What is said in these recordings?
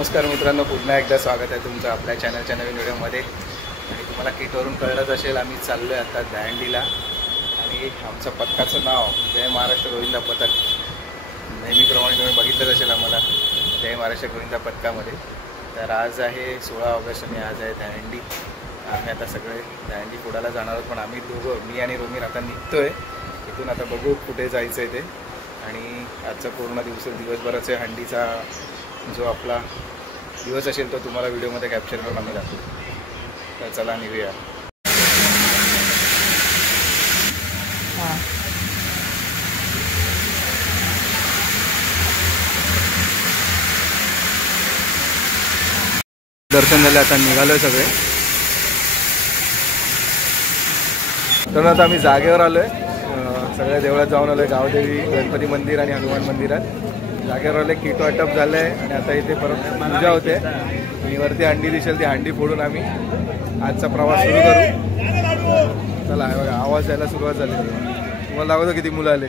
नमस्कार मित्रांनो, पुन्हा एकदा स्वागत आहे तुमचं आपल्या चॅनलच्या नवीन व्हिडिओमध्ये। आणि तुम्हाला किटवरून कळलंच असेल, आम्ही चाललो आहे आता दहीहंडीला। आणि आमचं पथकाचं नाव जय महाराष्ट्र गोविंदा पथक। नेहमीप्रमाणे तुम्ही बघितलंच असेल आम्हाला जय महाराष्ट्र गोविंदा पथकामध्ये। तर आज आहे 16 ऑगस्ट आणि आज आहे दहीहंडी। आम्ही आता सगळे दहीहंडी फोडायला जाणार आहोत, पण आम्ही दोघं, मी आणि रोमीर आता निघतोय इथून। आता बघू कुठे जायचं आहे ते। आणि आजचा पूर्ण दिवसभराचा हंडीचा जो आपला दिवस असेल तो तुम्हाला व्हिडिओमध्ये कॅप्चर करून आम्ही दाखवू। तर चला निघूया। दर्शन झाले, आता निघालोय सगळे। तर आता आम्ही जागेवर आलोय, सगळ्या देवळात जाऊन आलोय, गावदेवी गणपती मंदिर आणि हनुमान मंदिरात। जागेवर आले, किट वाटप झालंय आणि आता इथे परत पूजा होते आणि वरती हंडी दिसेल, ती हंडी फोडून आम्ही आजचा प्रवास सुरू करू। चला, बघा आवाज यायला सुरुवात झाली। तुम्हाला दाखवतो किती मुलं आले।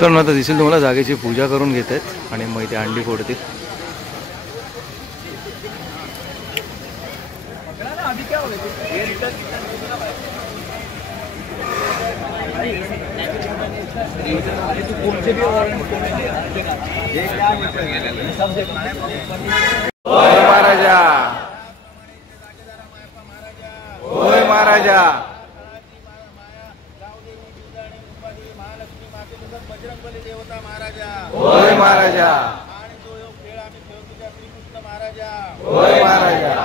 तर आता दिसेल तुम्हाला जागेची पूजा करून घेत आहेत आणि मग इथे अंडी फोडतील। होय महाराजा, होय महाराजा, होय महाराजा, होय महाराजा।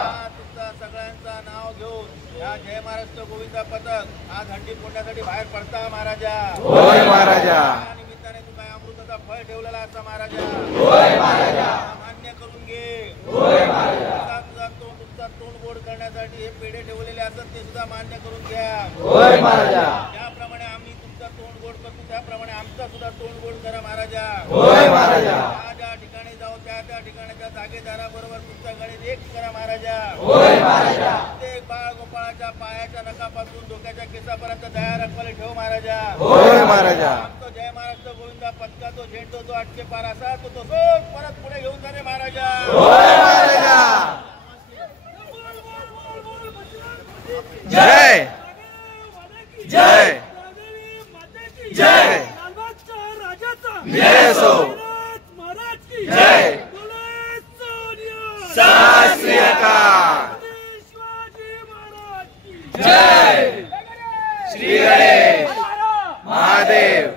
सगळ्यांचा नाव घेऊन या जय महाराष्ट्र गोविंदा पथक आज हंडी फोडण्यासाठी बाहेर पडता महाराजा। होय महाराजा, निमित्ताने तू काय अमृताचा फळ ठेवलेला असा महाराजा। होय महाराजा, मान्य करून घे। होय महाराजा, तुमचा तोंड गोड करण्यासाठी हे पेढे ठेवलेले असतात, ते सुद्धा मान्य करून घ्या। होय महाराजा, ज्याप्रमाणे आम्ही तुमचा तोंड गोड करतो त्याप्रमाणे आमचा सुद्धा तोंड गोड करा महाराजा। होय महाराजा, ज्या ठिकाणी जाऊ त्या ठिकाणाच्या जागेदाराबरोबर तुमचा गणित एक करा महाराजा। होय महाराजा, प्रत्येक बाळ गोपाळाच्या पायाच्या नखापासून डोक्याच्या केसापर्यंत दया रखवाले ठेव महाराजा। होय महाराजा, आमचा जय महाराष्ट्र गोविंदा पथका तो झेंडो जो 800 पार असा तो सोड परत पुढे घेऊन जाणे महाराजा। होय महाराजा, जय जय जय जय सो जय सत श्री अकाल, जय श्री गणेश महादेव।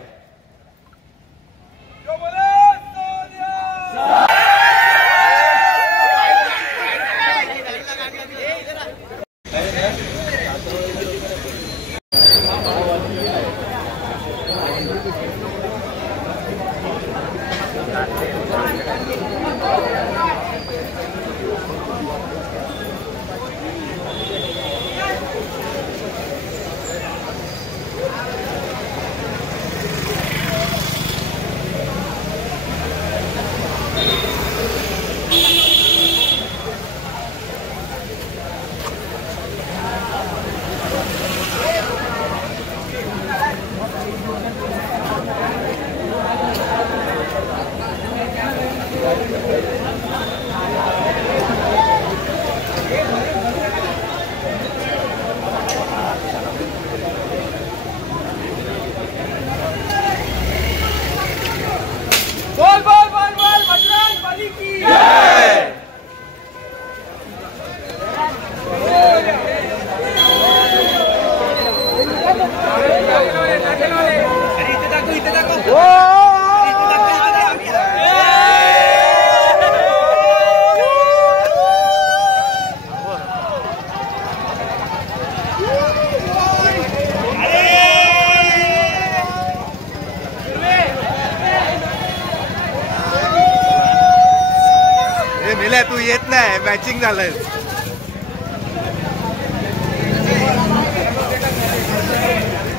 येत नाही मॅचिंग झालंय.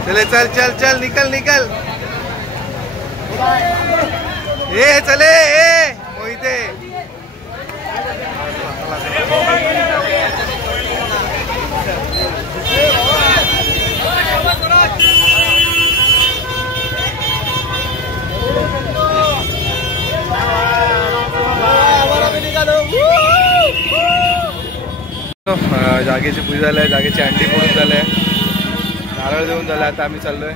चले चल चल चल निकल निकल. ए चले ए मोहिते. जागेची पूजा झाली, जागेची हंडी फोडून झालंय, नारळ देऊन झालं. आता आम्ही चाललोय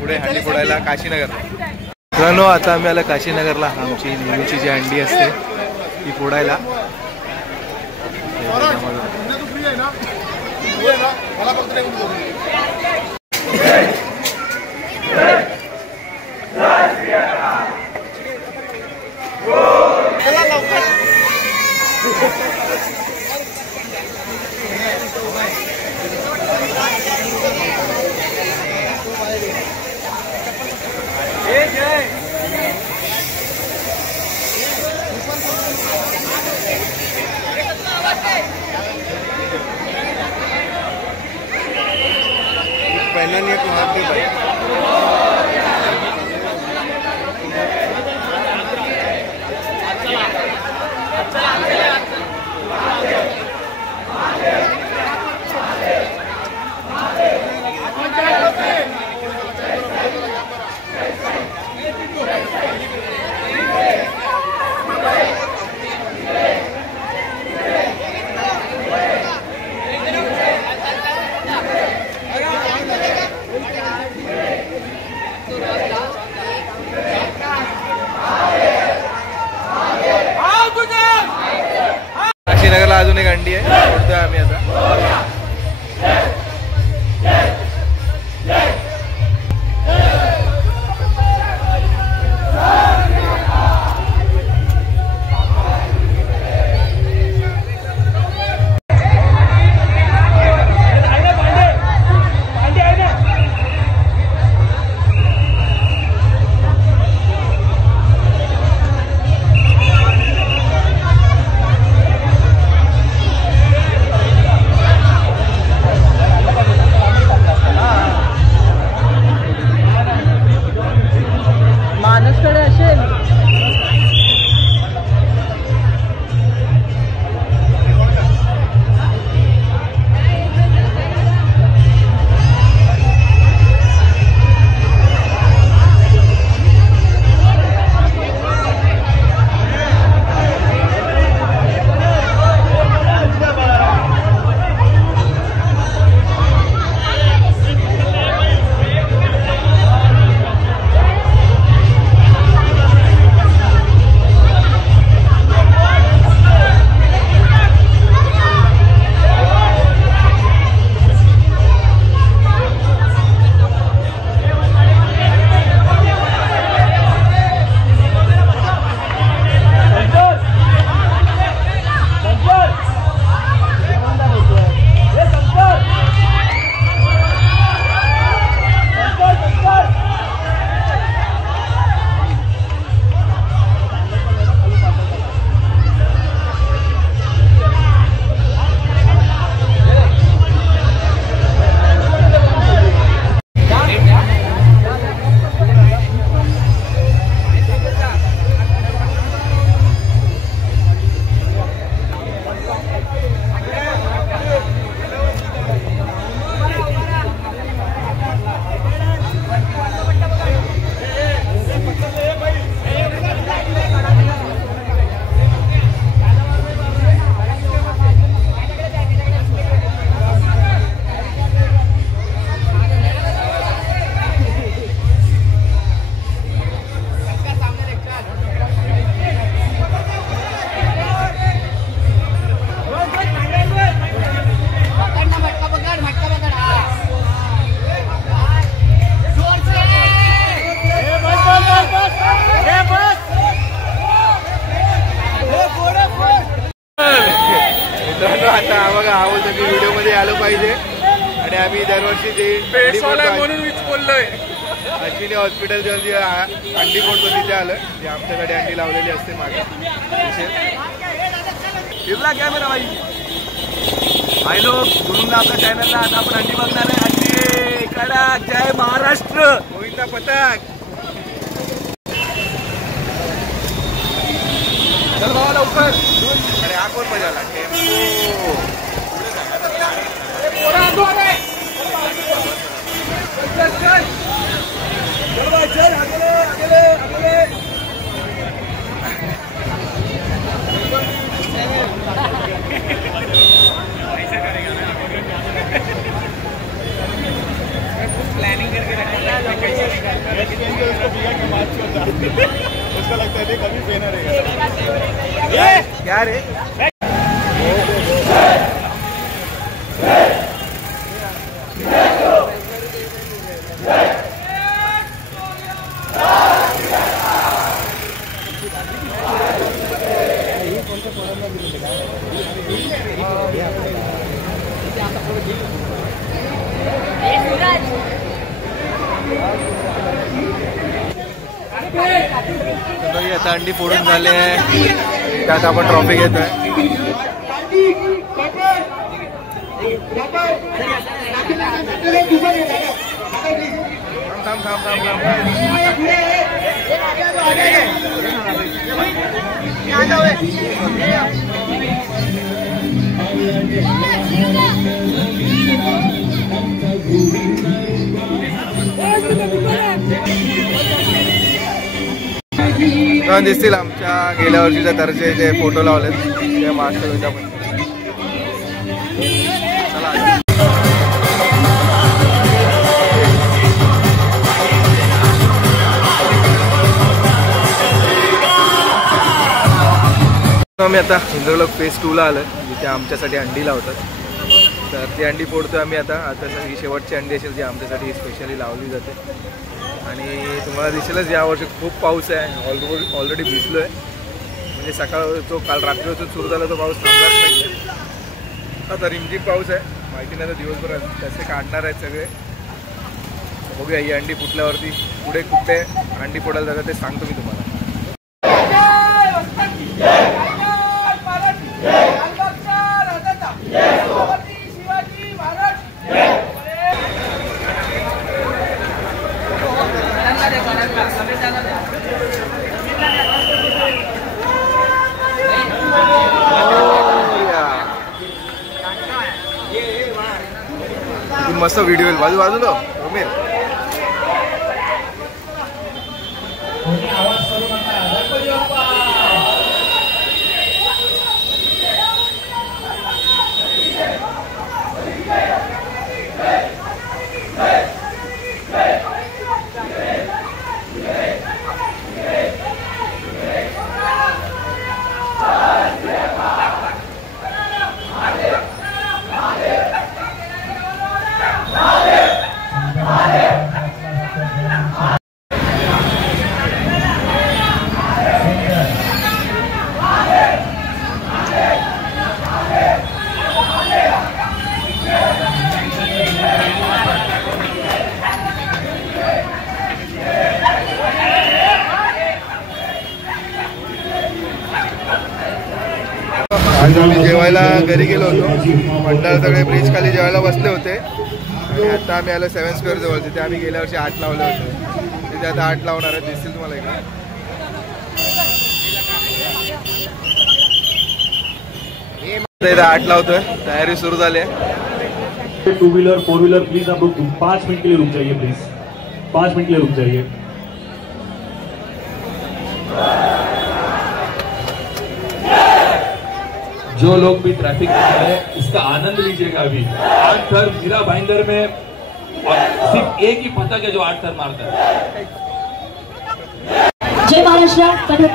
पुढे हंडी फोडायला काशीनगर. मित्रांनो आता आम्ही आलो काशीनगरला. आमची नेहमीची जी हंडी असते ती फोडायला. पहना नहीं है तो हाथ दे भाई. काशीनगरला अजून एक हंडी आहे, फोडतोय आम्ही आता. आता बघा आवडतं की व्हिडिओ मध्ये आलो पाहिजे आणि आम्ही दरवर्षी ते म्हणून बोललोय. अश्विनी हॉस्पिटलच्या जी अंडी फोडतो तिथे आलं, जे आमच्याकडे अंडी लावलेली असते मागे. फिरला कॅमेरा भाई. भाई लोक जुळून आपल्या चॅनलला. आता आपण अंडी बघणार आहे. अंडी कडक. जय महाराष्ट्र. गोविंदा पथक. चल भावा लवकर. अरे हा कोण मजा आला. टेम्पो. प्लानिंग करके उसको लगता है कभी फेना रहेगा. क्या रे. आता अंडी फोडून झाले. त्यात आपण ट्रॉफी घेतोय. थांब थांब थांब थांब. दिसतील आमच्या गेल्या वर्षीच्या दर्जे जे फोटो लावलेत ते महाराष्ट्र पण. आम्ही आता इंद्रलोक फेज 2 ला आलोय, जिथे आमच्यासाठी अंडी लावतात. तर ती अंडी फोडतोय आम्ही आता. ही शेवटची अंडी असेल जी आमच्यासाठी स्पेशली लावली जाते. आणि तुम्हाला दिसेलच यावर्षी खूप पाऊस आहे. ऑलरेडी भिजलो आहे. म्हणजे सकाळ तो काल रात्रीपासून सुरू झाला तो पाऊस थांबलाच नाही. आता रिमझिम पाऊस आहे. माहिती नाही तर दिवसभर कसे काढणार आहेत सगळे. बघूया ही अंडी फुटल्यावरती पुढे कुठे अंडी फोडायला जातात ते सांगतो मी तुम्हाला. मस्त व्हिडिओ येईल. बाजूला उमेर. आज आम्ही जेवायला घरी गेलो होतो. मंडळ सगळे ब्रिज खाली जेवायला बसले होते. आणि आता आम्ही आलो 7 स्क्वेअर जवळ. तिथे आम्ही गेल्या वर्षी 8 लावले होते. तिथे आता 8 लावणार आहेत. दिसतील तुम्हाला इकडे. इथे 8 लावतोय. तयारी सुरू झाली आहे. 2 व्हीलर 4 व्हीलर प्लीज आप लोग 5 मिनट के लिए रुक जाइए. प्लीज 5 मिनट के लिए रुक जाइए. जो लोग भी ट्रैफिक में है इसका आनंद लीजिएगा. अभी 8 थर मीरा भाईंदर में सिर्फ एक ही पतंग है जो 8 थर मारता है. जय महाराष्ट्र.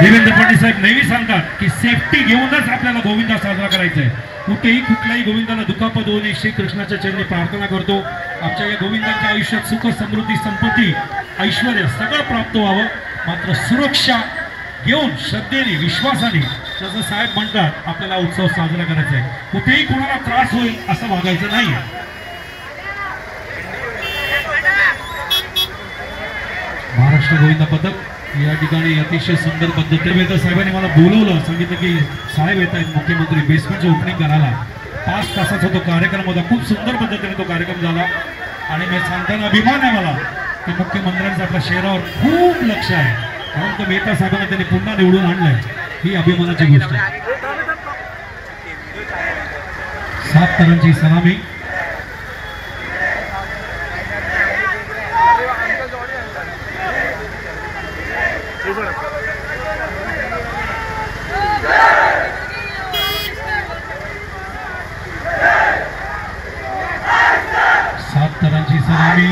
देवेंद्र फडणवीस साहेब नेहमी सांगतात की सेफ्टी घेऊनच आपल्याला गोविंदा साजरा करायचा आहे. कुठेही कुठल्याही गोविंदाला दुखापत होऊ नये श्री कृष्णाच्या चरणी प्रार्थना करतो. आमच्या या गोविंदांच्या आयुष्यात सुख समृद्धी संपत्ती ऐश्वर सगळं प्राप्त व्हावं. मात्र सुरक्षा घेऊन श्रद्धेने विश्वासाने जसं साहेब म्हणतात आपल्याला उत्सव साजरा करायचा आहे. कुठेही कोणाला त्रास होईल असं वागायचं नाही. महाराष्ट्र गोविंदा पदक या ठिकाणी अतिशय सुंदर पद्धतीने साहेबांनी मला बोलवलं, सांगितलं की साहेब येत आहेत मुख्यमंत्री बेसमेंटचं ओपनिंग करायला. 5 तासाचा तो कार्यक्रम होता. खूप सुंदर पद्धतीने तो कार्यक्रम झाला आणि मी सांगताना अभिमान आहे मला की मुख्यमंत्र्यांचं आपल्या शहरावर खूप लक्ष आहे. कारण तो मेहता साहेबांना त्यांनी पुन्हा निवडून आणलंय ही अभिमानाची गोष्ट आहे. 7 तरांची सलामी.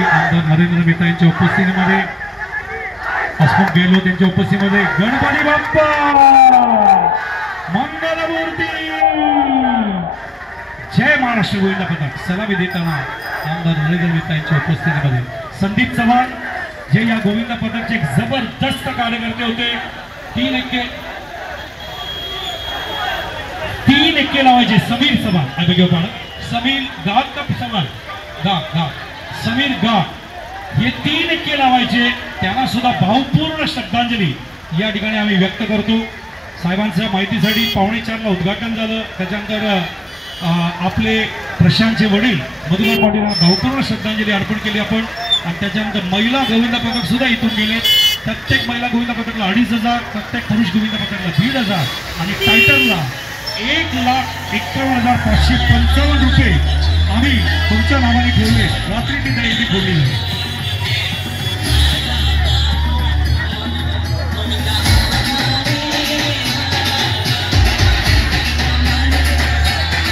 आमदार नरेंद्र मेहता यांच्या उपस्थितीमध्ये हसमुख गेहलोत यांच्या उपस्थितीमध्ये गणपती बाप्पा मंगलमूर्ती जय महाराष्ट्र गोविंदा पथक सलामी देताना आमदार नरेंद्र मेहता यांच्या उपस्थितीमध्ये संदीप चव्हाण जे या गोविंदा पथकचे एक जबरदस्त कार्यकर्ते होते. 3 एक्के लावायचे. समीर चव्हाण समीर गाव का सवाल गा समीर गा हे 3 एक्के लावायचे. त्यांना सुद्धा भावपूर्ण श्रद्धांजली या ठिकाणी आम्ही व्यक्त करतो. साहेबांच्या माहितीसाठी 3:45ला उद्घाटन झालं. त्याच्यानंतर आपले प्रशांतचे वडील मधुकर पाटील भावपूर्ण श्रद्धांजली अर्पण केली आपण. आणि त्याच्यानंतर महिला गोविंदा पथक सुद्धा इथून गेले. प्रत्येक महिला गोविंदा पथकला 2,500, प्रत्येक पुरुष गोविंदा पथकला 1,500 आणि टायटलला 1,51,555 रुपये आम्ही तुमच्या नावाने ठेवले. रात्री ती दही फोडली झाली.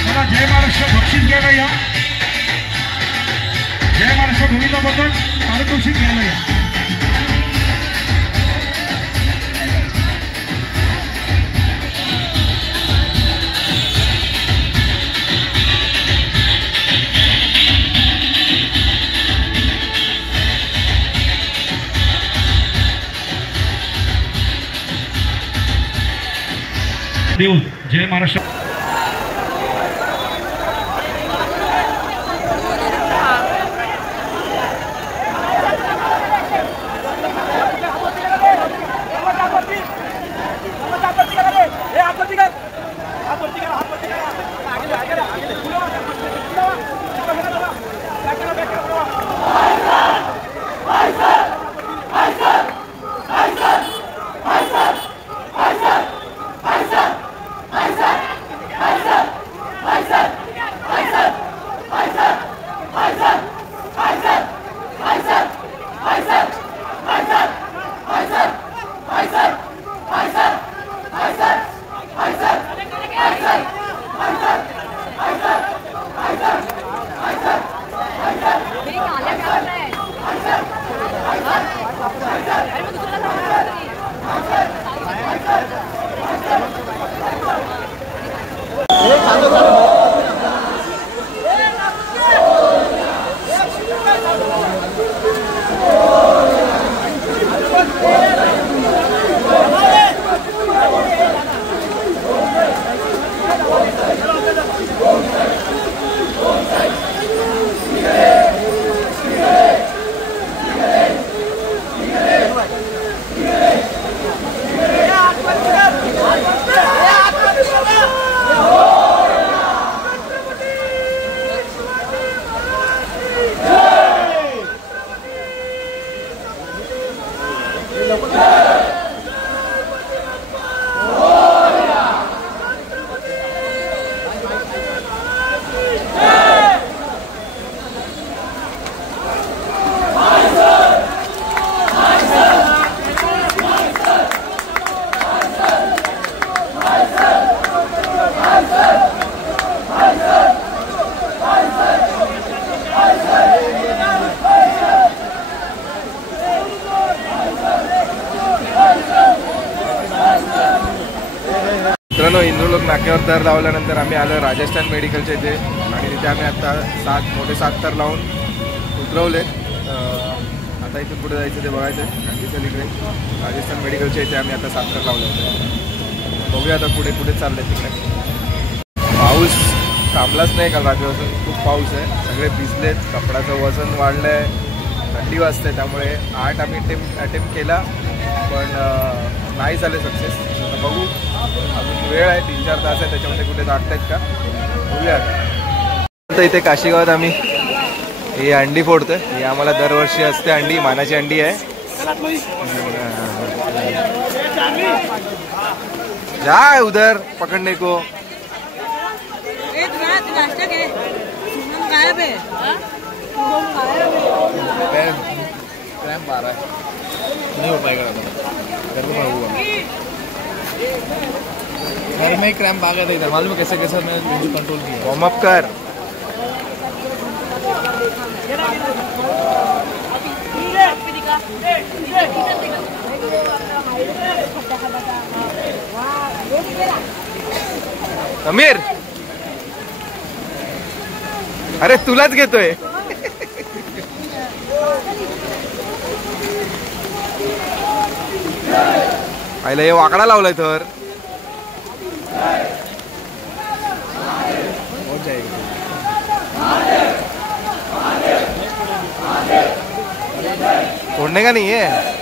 मला जय महाराष्ट्र बक्षीस घ्यायला या. जय महाराष्ट्र गोविंदा पथक पारितोषिक घ्यायला या. देऊन जय महाराष्ट्र. नाक्यावर थर लावल्यानंतर आम्ही आलो राजस्थान मेडिकलच्या इथे आणि तिथे आम्ही आता 7 थर लावून उतरवले. आता इथून पुढे जायचं ते बघायचं गांधीच्या इकडे राजस्थान मेडिकलच्या इथे आम्ही आता 7 थर लावले होते. बघूया आता पुढे चालले तिकडे. पाऊस थांबलाच नाही काल रात्रीपासून, खूप पाऊस आहे. सगळे भिजलेत, कपड्याचं वजन वाढलं आहे, थंडी वाजते. त्यामुळे 8 आम्ही अटेम्प्ट केला पण नाही झाले सक्सेस. आता बघू, अजून वेळ आहे, 3-4 तास आहे, त्याच्यामध्ये कुठे जात आहेत का बघूया. आता इथे काशीगावात आम्ही ही अंडी फोडतोय. ही आम्हाला दरवर्षी असते अंडी, मानाची अंडी आहे. जा उधर पकडने को. क्रैम्प आ रहा है, नहीं हो पाएगा घर में होगा. घर में ही क्रैम्प आ गया था इधर, मालूम कैसे कैसे मैंने कंट्रोल किया. वार्म अप कर. समीर, अरे तुलाच घेतोय. आईला हे वाकडा लावलाय तर तोड़ने का नहीं है.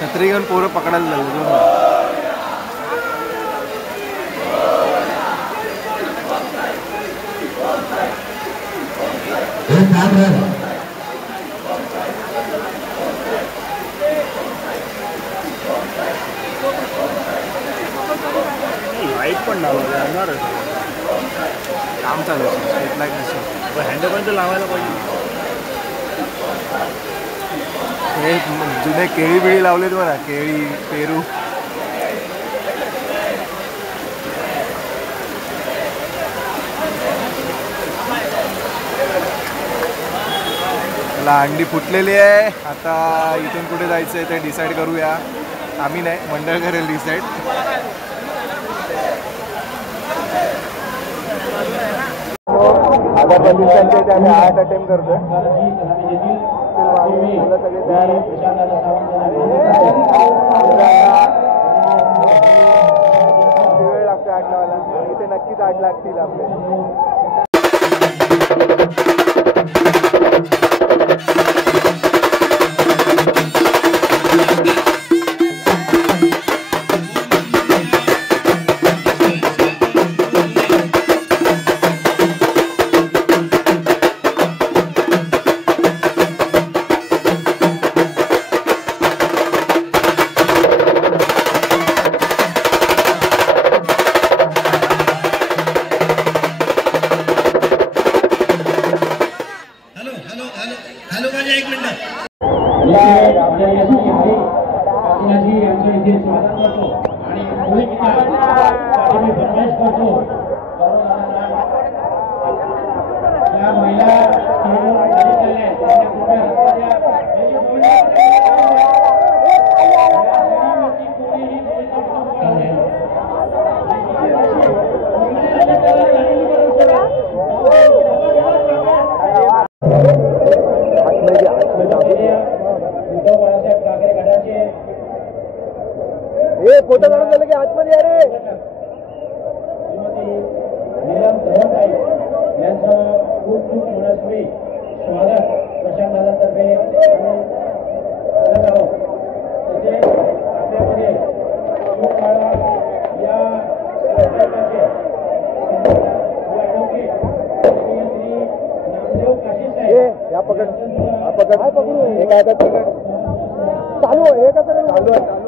छत्री घेऊन पोरं पकडायला लागले. लाईट पण लावणार काम चालू आहे, स्ट्रीट लाईट नसेल. हँडपर्यंत लावायला पाहिजे. हे जुने केळी बिळी लावलेत बघा, केळी पेरू. त्याला अंडी फुटलेली आहे. आता इथून कुठे जायचं आहे ते डिसाईड करूया. आम्ही नाही, मंडळ करेल डिसाईड. आता पंडितांच्या इथे आम्ही 8 अटेम्प्ट करतोय. सगळे तयार आहे. वेळ लागतो 8 लावायला. इथे नक्कीच 8 लागतील आपले. फोटो काढून झालं की आतमध्ये या रे. यांचं खूप खूप मनस्वी स्वागत प्रशांत दादांतर्फे करत आहोत. तसेच आपल्यामध्ये खूप काळा या संघटनेचे श्री नामदेव काशी साहेब या पकड हे काय पकड चालू आहे. हे कसं चालू आहे?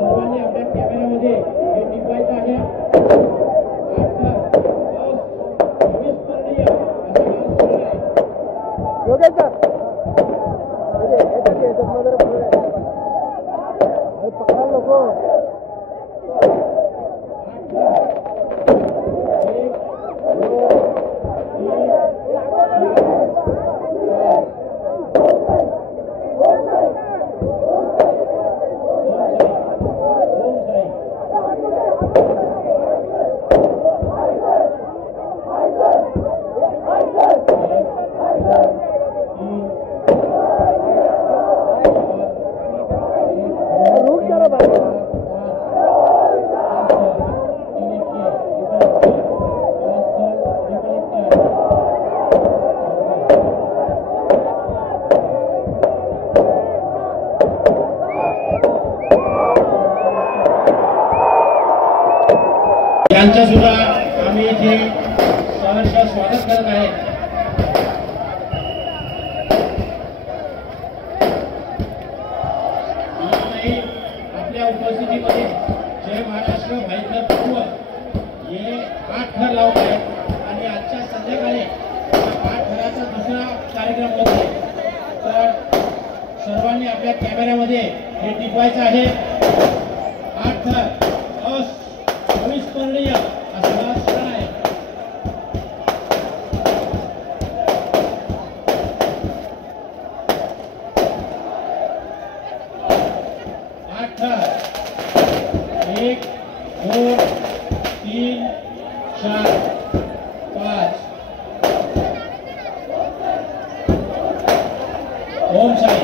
सर्वांनी यांचं सुद्धा आम्ही इथे सहर्ष स्वागत करत आहे. आपल्या उपस्थितीमध्ये जय महाराष्ट्र भाईंदर पूर्व हे 8 थर लावत आहेत आणि आजच्या संध्याकाळी 8 थराचा दुसरा कार्यक्रम होत आहे. तर सर्वांनी आपल्या कॅमेऱ्यामध्ये हे टिपवायचं आहे. 8 थर अविस्मरणीय असा क्षण आहे. एक 2 3 4 5 ओम साई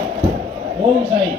ओम साई.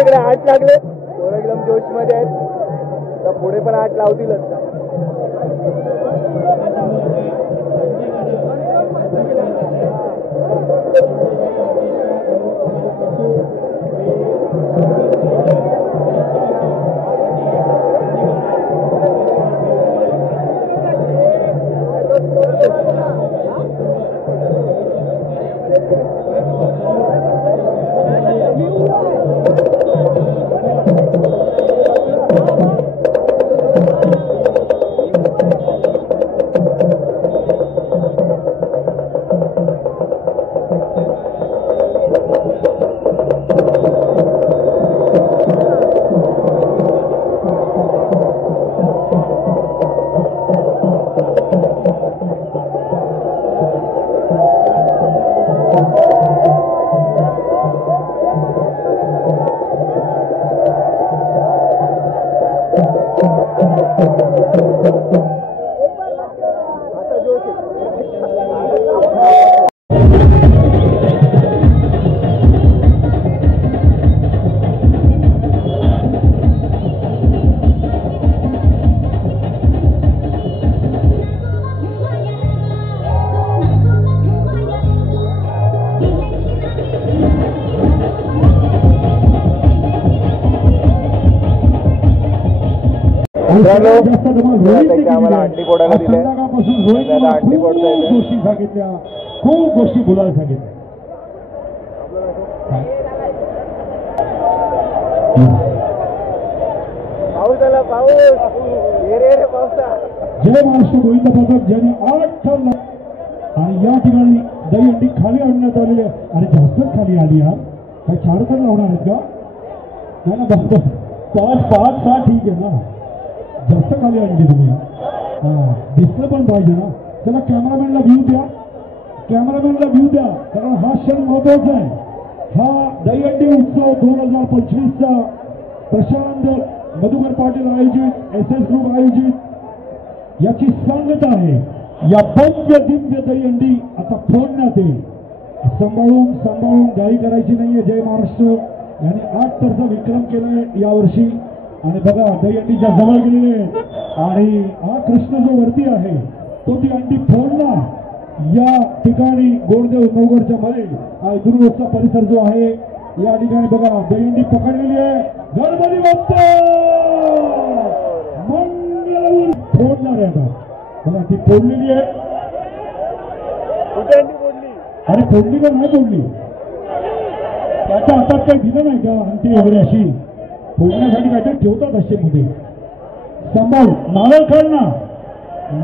इकडे 8 लागले एकदम जोश मध्ये आहेत. तर पुढे पण 8 लावतीलच. आम्हाला अंडी फोडायला दिले. अंडी गोष्टी सांगितल्या, खूप गोष्टी बोलायला सांगितल्या. पाऊस आला पाऊस. जय महाराष्ट्र गोविंद पथक ज्यांनी 8 थर आणि या ठिकाणी दही अंडी खाली आणण्यात आलेली आहे. आणि जास्तच खाली आली यार. काय 4 थर लावणार आहेत का? नाही ना, बस 5 6 ठीक आहे ना. जास्त खाली आणली तुम्ही. दिसलं पण पाहिजे ना. चला कॅमेरामॅनला व्ह्यू द्या, कॅमेरामॅनला व्ह्यू द्या, कारण हा क्षण महत्वाचा आहे. हा दहीहंडी उत्सव 2025चा प्रशांत मधुकर पाटील आयोजित, SS ग्रुप आयोजित याची सांगता आहे. या भव्य दिव्य दहीहंडी आता फोडण्यात येईल. सांभाळून गाई करायची नाहीये. जय महाराष्ट्र यांनी 8 थरचा विक्रम केलाय यावर्षी. आणि बघा दहीहंडीच्या जवळ गेलेले आणि हा कृष्ण जो वरती आहे तो ती अंडी फोडणार या ठिकाणी गोडदेव नवगडच्या मध्ये हा दुर्गोत्सव परिसर जो आहे या ठिकाणी बघा दहीहंडी पकडलेली आहे. गणपती बाप्पा मंगल फोडणार आहे आता बघा ती फोडलेली आहे. अरे फोडली का नाही फोडली त्याच्या हातात काही दिलं नाही का अंती वगैरे अशी फोडण्यासाठी काहीतरी ठेवतात असे मध्ये. सांभाळ नारळ काढ ना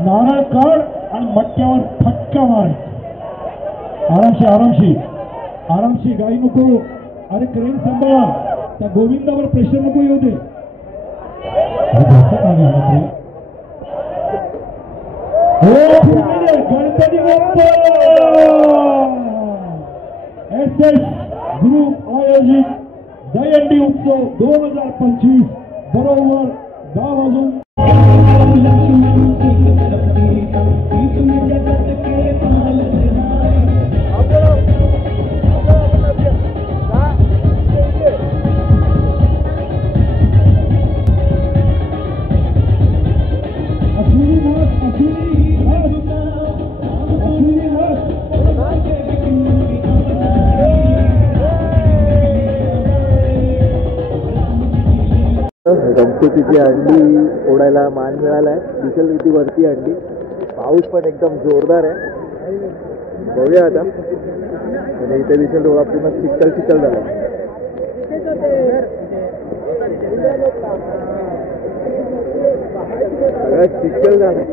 नारळ काढ आणि मटक्यावर फटका मार. आरामशी आरामशी आरामशी गाई नको. अरे क्रेन सांभाळा त्या गोविंदावर प्रेशर नको येऊ दे. गणपती बाप्पा SS ग्रुप आयोजित दहीहंडी उत्सव 2025 बरोबर 10 वाजून गणपतीची अंडी ओढायला मान मिळाला आहे. दिसेल किती वरती अंडी. पाऊस पण एकदम जोरदार आहे. बघूया आता आणि इथे दिसेल थोडा पूर्ण चिखल चिखल झाला. सगळं चिखल झालं.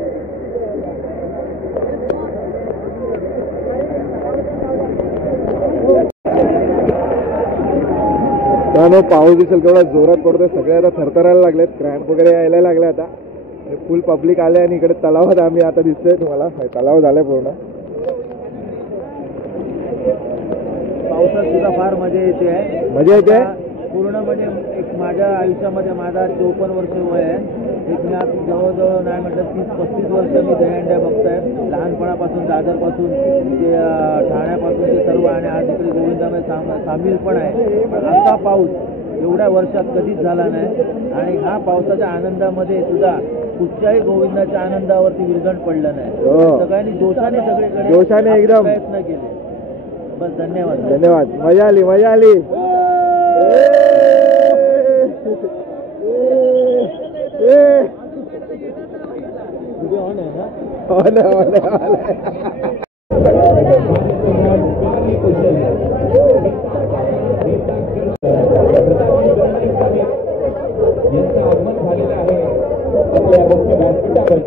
पाऊस दिसेल केवढा जोरात पडतोय. सगळे आता थरथरायला लागलेत. क्रॅम्प वगैरे यायला लागले आता. फुल पब्लिक आले आणि इकडे तलावात आम्ही आता दिसतोय तुम्हाला. तलाव झालाय पूर्ण. पावसात सुद्धा फार मजा येते आहे. मजा येते पूर्ण. म्हणजे एक माझ्या आयुष्यामध्ये माझा 54 वर्ष वय आहे. एक मी आज जवळजवळ नाही म्हटलं 30-35 वर्ष मी दहीहंड्या बघतोय. लहानपणापासून दादरपासून ते ठाण्यापासून ते सर्व आणि आज इकडे गोविंदामध्ये सामील पण आहे. असा पाऊस एवढ्या वर्षात कधीच झाला नाही. आणि ह्या पावसाच्या आनंदामध्ये सुद्धा कुठच्याही गोविंदाच्या आनंदावरती विरघण पडलं नाही. सगळ्यांनी जोशाने एकदम प्रयत्न केले. बस धन्यवाद. धन्यवाद. मजा आली मजा आली. ऑन आहे ना. यांचं आगमन झालेलं आहे आपल्या मुख्य व्यासपीठावर.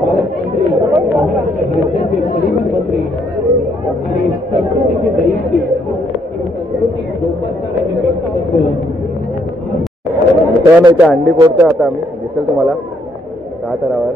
पालकमंत्री महाराष्ट्र राज्याचे परिवहन मंत्री आणि संस्कृतीचे दहीहंडी सांस्कृतिक जोपासणारे मित्रांनो इथे अंडी फोडतोय आता आम्ही. दिसेल तुम्हाला 6 थरावर.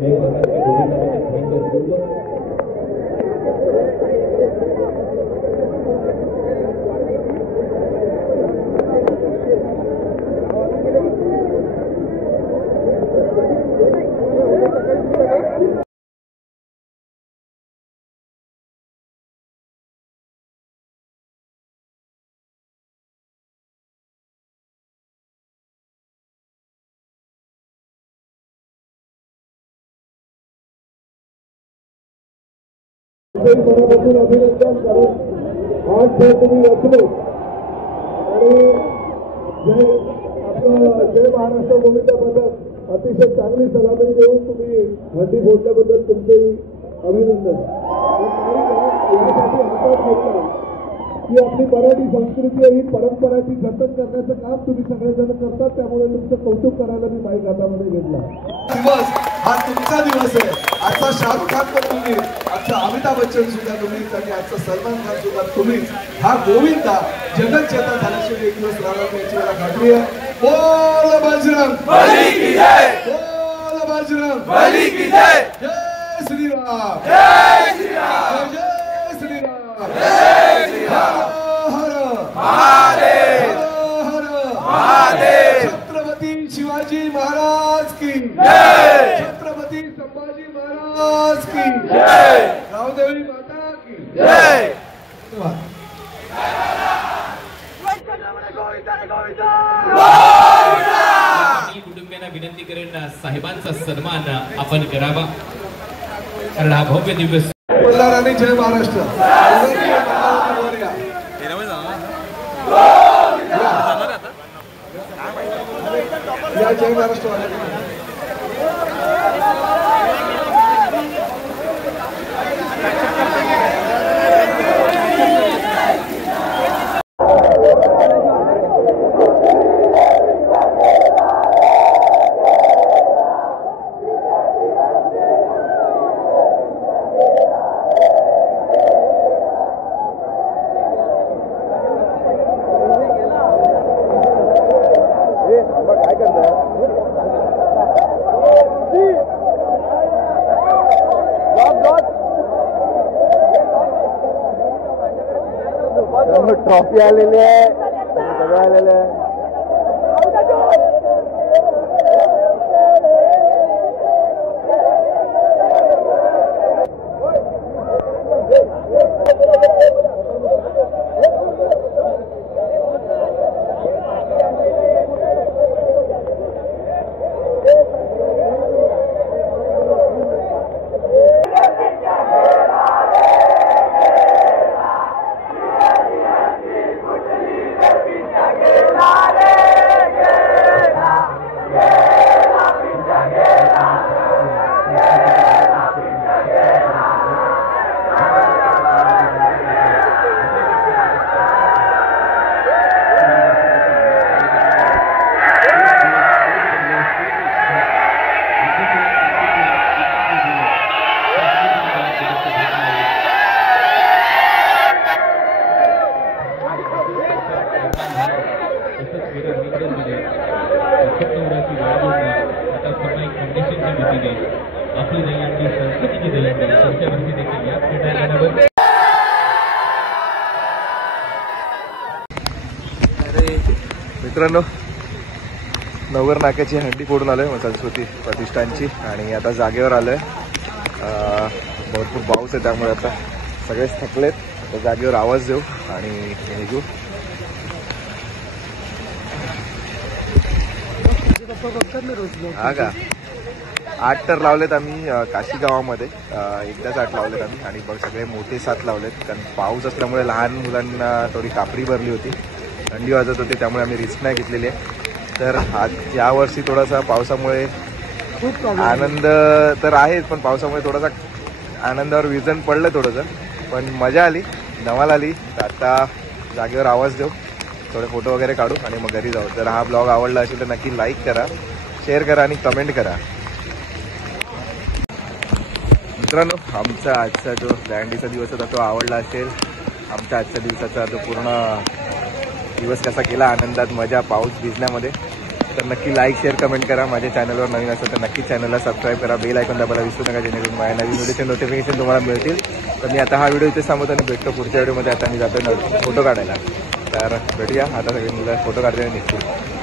जय महाराष्ट्र गोविंदामध्ये भाईंदर मनापासून अभिनंदन करून आज जर तुम्ही रचले आणि जय महाराष्ट्र गोविंद पथक अतिशय चांगली सलामी देऊन तुम्ही हंडी फोडल्याबद्दल तुमचे अभिनंदन. यासाठी हातात घेतला की आपली मराठी संस्कृती ही परंपराची जतन करण्याचं काम तुम्ही सगळेजण करतात, त्यामुळे तुमचं कौतुक करायला मी माईक हातामध्ये घेतला. दिवस हा तुमचा दिवस आहे. आजचा शाहरुख खान पण तुम्ही, आजचा अमिताभ बच्चन सुद्धा तुम्हीच आणि आजचा सलमान खान सुद्धा तुम्हीच. हा गोविंदा जगत चेता झाल्याशिवाय एक दिवस राहणार याची मला खात्री आहे. बोल बजरंग बली की जय, बोल बजरंग बली की जय. जय श्रीराम, जय श्रीराम, जय श्रीराम, जय श्रीराम. हर महादेव, हर महादेव. छत्रपती शिवाजी महाराज की जय, छत्रपती संभाजी महाराज की जय, रावदेवी माता की जय. कुटुंबियांना विनंती करेन साहेबांचा सन्मान आपण करावा, कारण हा भव्य दिवस. आणि जय महाराष्ट्र. या जय महाराष्ट्र. ट्रॉफी आलेली आहे, सगळं आलेलं आहे. मित्रांनो, नवर नाक्याची हंडी फोडून आलोय संस्कृती प्रतिष्ठानची आणि आता जागेवर आलोय. भरपूर पाऊस आहे त्यामुळे आता सगळेच थकलेत. तर जागेवर आवाज देऊ आणि निघू. हा का 8 तर लावलेत आम्ही काशी गावामध्ये. एकदाच 8 लावलेत आम्ही आणि बघ सगळे मोठे 7 लावलेत, कारण पाऊस असल्यामुळे लहान मुलांना थोडी कापरी भरली होती, थंडी वाजत होती, त्यामुळे आम्ही रिस्क नाही घेतलेली आहे. तर आज यावर्षी थोडासा पावसामुळे आनंद तर आहेच, पण पावसामुळे थोडासा आनंदावर विजन पडलं थोडंसं, पण मजा आली, धमाल आली. तर आता जागेवर आवाज देऊ, थोडे फोटो वगैरे काढू आणि मग घरी जाऊ. जर हा ब्लॉग आवडला असेल तर नक्की लाईक करा, शेअर करा आणि कमेंट करा. मित्रांनो, आमचा आजचा जो दहीहंडीचा दिवस होता तो आवडला असेल. आमच्या आजच्या दिवसाचा जो पूर्ण दिवस कसा केला, आनंदात, मजा, पाऊस भिजण्यामध्ये, तर नक्की लाईक शेअर कमेंट करा. माझ्या चॅनलवर नवीन असेल तर नक्की चॅनलला सबस्क्राईब करा. बेल आयकॉन दाबायला विसरू नका, जेणेकरून माझ्या नवीन व्हिडिओचे नोटिफिकेशन तुम्हाला मिळतील. तर मी आता हा व्हिडिओ इथे थांबवतो आणि भेटतो पुढच्या व्हिडिओमध्ये. आता मी जातो फोटो काढायला. तर भेटूया. आता सगळे मुलं फोटो काढताना निघतील.